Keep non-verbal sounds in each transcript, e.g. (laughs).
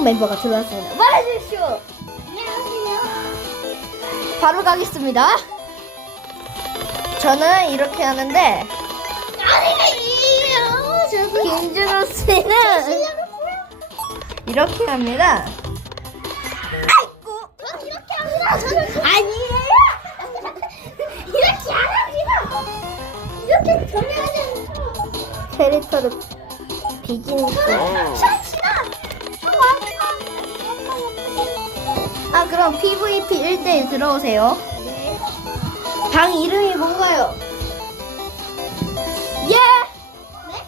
새로운 멤버가 들어왔습니다. 말해주시오. 안녕하세요. 바로 가겠습니다. 저는 이렇게 하는데 아니에요. 김준호 씨는 이렇게 합니다. 아이고. 전 이렇게 합니다. 저는 아니에요. (laughs) 이렇게 안 합니다. 이렇게 전혀하지 캐릭터를 비즈니스. 아 그럼 PVP 1대1 들어오세요. 네. 방 이름이 뭔가요? 예! 네?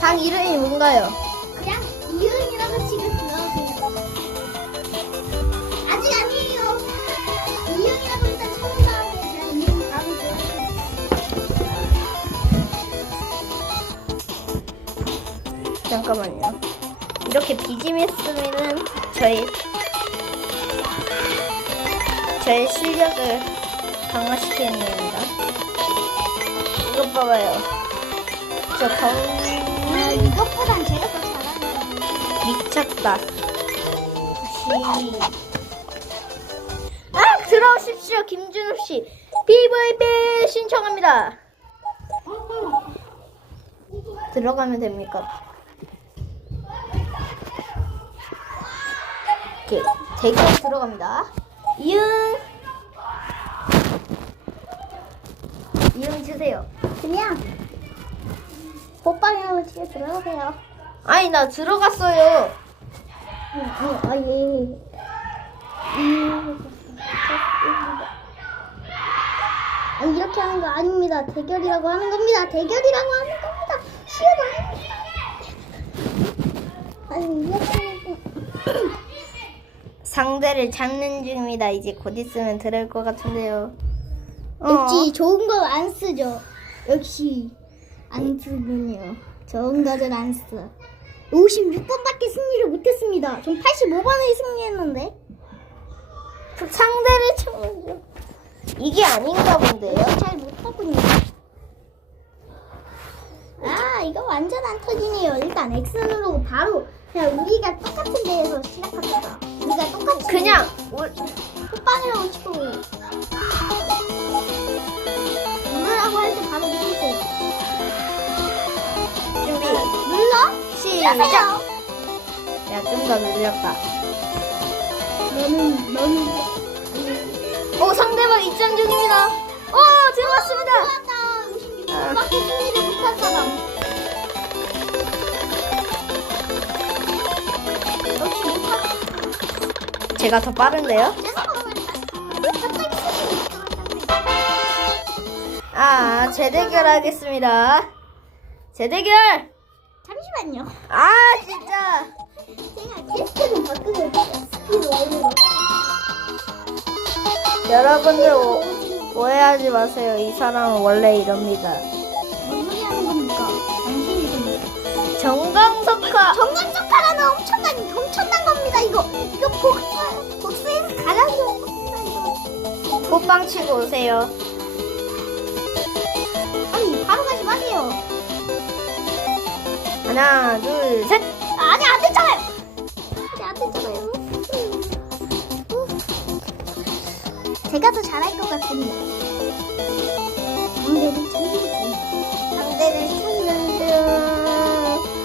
방 이름이 뭔가요? 그냥 이은이라고 치고 들어오세요. 아직 아니에요. 이은이라고 일단 쳐본 다음에 그냥 이은 바로 들어오세요. 잠깐만요. 이렇게 비즈니스면은 저희 저의 실력을 강화시키는 겁니다. 이것 봐봐요. 저 강... 아, 이것보단 제가 더 잘하는 미쳤다. 아 들어오십시오 김준호 씨. PVP 신청합니다. 들어가면 됩니까? 오케이 대결 들어갑니다. 이 응 이응 주세요. 그냥 호빵이라고 치고 들어오세요. 아니 나 들어갔어요. 어, 아, 예. 음, 아, 이렇게 하는 거 아닙니다. 대결이라고 하는 겁니다. 대결이라고 하는 겁니다. 시어도 아닙니다. 아니, 이렇게. 상대를 잡는 중입니다. 이제 곧 있으면 들을 것 같은데요. 어. 역시 좋은 거 안 쓰죠. 역시 안 쓰군요. 좋은 거는 안 써. 56번밖에 승리를 못했습니다. 전 85번을 승리했는데. 상대를 잡는 중. 이게 아닌가 본데요. 잘 못하군요. 아, 이거 완전 안 터지네요. 일단 X 누르고 바로 그냥 우리가 똑같은 데에서 시작합니다. 우리가 똑같이 그냥 올- 호빵이 누르세요. 야좀더 늘렸다. 너는 너는 오 상대방 입장 중입니다. 오 들어왔습니다. 좋았다. 56번밖에 승리를 못한 사람. 역시 못한 제가 더 빠른데요? 아 재대결 하겠습니다. 재대결. 잠시만요. 아 진짜. 제가 캐스트 좀 바꾸고 스피드 올리고. 여러분들 오, 오해하지 마세요. 이 사람은 원래 이럽니다. 뭔 소리 하는 겁니까? 당신이 좀. 정강석화. 정관적하라는 엄청난 엄청난 겁니다. 이거 이거 복수 복수에서 가장 좋은 겁니다. 호빵 치고 오세요. 아니 바로 가지 마세요. 하나, 둘, 셋. 아니 안 됐잖아요. 아니 안 됐잖아요. 제가 더 잘할 것 같은데. 상대를 찾는 중. 상대를 찾는 중.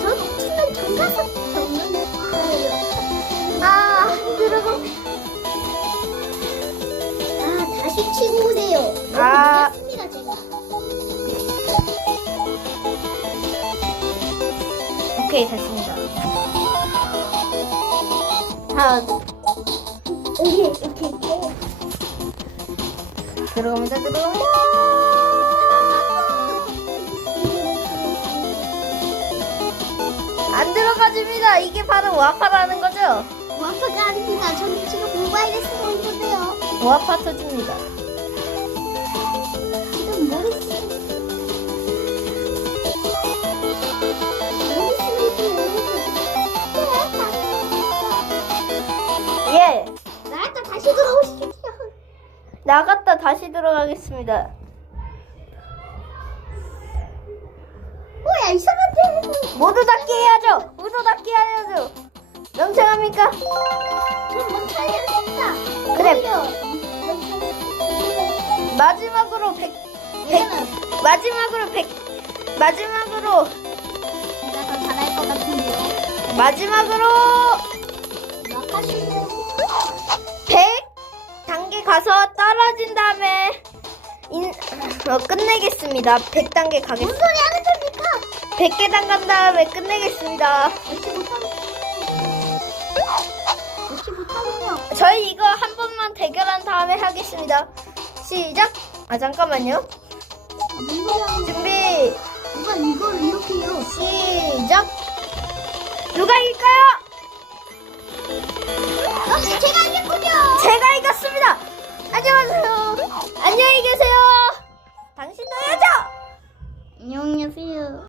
저도 찾는 정가서 정는 거예요. 아 힘들어. 아 다시 오세요. 아. 오케이, 됐습니다. 오케이 오케이. 오. 들어갑니다, 들어갑니다. 안 들어가집니다. 이게 바로 와파라는 거죠? 와파가 아닙니다. 저는 지금 모바일에 쓰고 있는데요. 와파 터집니다. 나갔다 다시 들어가겠습니다. 뭐야 이상한데? 모두 닫기 해야죠. 모두 닫기 해야죠. 명창합니까? 전 멍청이였습니다. 그래. 마지막으로 100, 100 마지막으로 100 마지막으로 내가 더 잘할 것 같은데요. 마지막으로 막 하시면 100 단계 가서 떨어진 다음에 인, 어, 끝내겠습니다. 100단계 뭔 가겠습니다. 소리 하는 겁니까? 100계단 간 다음에 끝내겠습니다. 역시 못하는 역시 못하군요. 저희 이거 한 번만 대결한 다음에 하겠습니다. 시작! 아, 잠깐만요. 뭔 소리 하는 준비, 누가 이걸 이렇게 해요? 시작! 누가 이길까요?